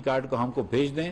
Card کو ہم کو بھیج دیں.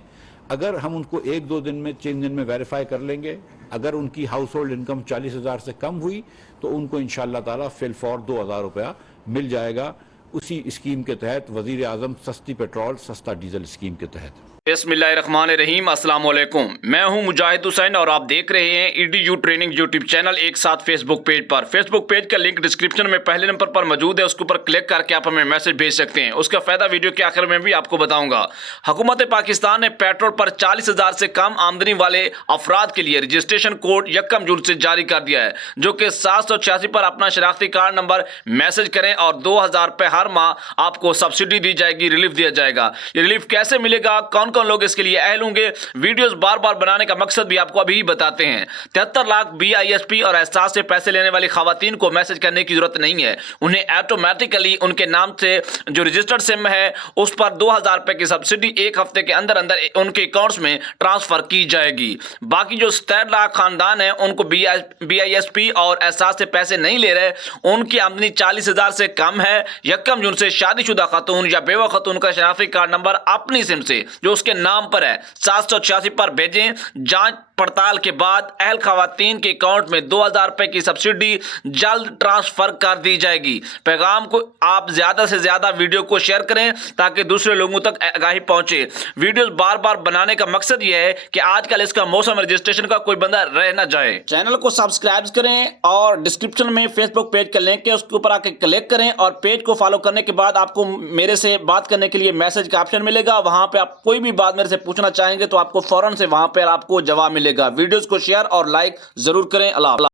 اگر ہم ان کو 1-2 دن میں 3 دن میں ویریفائی کر لیں گے, اگر ان کی ہاؤس ہولڈ انکم 40,000 سے کم ہوئی تو ان کو انشاءاللہ تعالیٰ فی الفور 2,000 روپیہ مل جائے گا اسی اسکیم کے تحت, وزیر اعظم سستی پیٹرول سستا ڈیزل اسکیم کے تحت. بسم اللہ الرحمن الرحیم. السلام علیکم, میں ہوں مجاہد حسین اور آپ دیکھ رہے ہیں EDU ٹریننگ یوٹیوب چینل ایک ساتھ فیس بک پیج پر. فیس بک پیج کا لنک ڈسکرپشن میں پہلے نمبر پر موجود ہے, اس کے اوپر کلک کر کے آپ ہمیں میسج بھیج سکتے ہیں. اس کا فائدہ ویڈیو کے آخر میں بھی آپ کو بتاؤں گا. حکومت پاکستان نے پیٹرول پر 40,000 سے کم آمدنی والے افراد کے لیے رجسٹریشن کوڈ 1 جون سے جاری کر دیا ہے, جو کہ 786 پر اپنا شناختی کارڈ نمبر میسج کریں اور 2,000 روپے ہر ماہ آپ کو سبسڈی دی جائے گی, ریلیف دیا جائے گا. یہ ریلیف کیسے ملے گا, کون لوگ اس کے لیے اہل ہوں گے, ویڈیوز بار بار بنانے کا مقصد بھی آپ کو ابھی بتاتے ہیں. 73 لاکھ BISP اور احساس سے پیسے لینے والی خواتین کو میسج کرنے کی ضرورت نہیں ہے. انہیں آٹومیٹیکلی ان کے نام سے جو رجسٹرڈ سم ہے اس پر 2,000 روپے کی سبسڈی ایک ہفتے کے اندر ان کے اکاؤنٹس میں ٹرانسفر کی جائے گی. باقی جو 67 لاکھ خاندان ہیں ان کو BISP اور احساس سے پیسے نہیں لے رہے, ان کی آمدنی 40,000 سے کم ہے. 1 جون سے شادی شدہ خاتون یا بیوہ خاتون کا شناختی کارڈ نمبر اپنی سم سے جو اس کے نام پر ہے 786 پر بھیجیں. جانچ پڑتال کے بعد اہل خواتین کے اکاؤنٹ میں 2,000 روپے کی سبسڈی جلد ٹرانسفر کر دی جائے گی. پیغام کو آپ زیادہ سے زیادہ ویڈیو کو شیئر کریں تاکہ دوسرے لوگوں تک آگاہی پہنچے. ویڈیوز بار بار بنانے کا مقصد یہ ہے کہ آج کل اس کا موسم رجسٹریشن کا کوئی بندہ رہ نہ جائے. چینل کو سبسکرائب کریں اور ڈسکرپشن میں فیس بک پیج کا لنک ہے, اس کے اوپر آ کے کلک کریں اور پیج کو فالو کرنے کے بعد آپ کو میرے سے بات کرنے کے لیے میسج کا آپشن ملے گا. وہاں پہ آپ کوئی بھی بات میرے سے پوچھنا چاہیں گے تو آپ کو فوراً سے وہاں پہ آپ کو جواب ملے گا. ویڈیوز کو شیئر اور لائک ضرور کریں. اللہ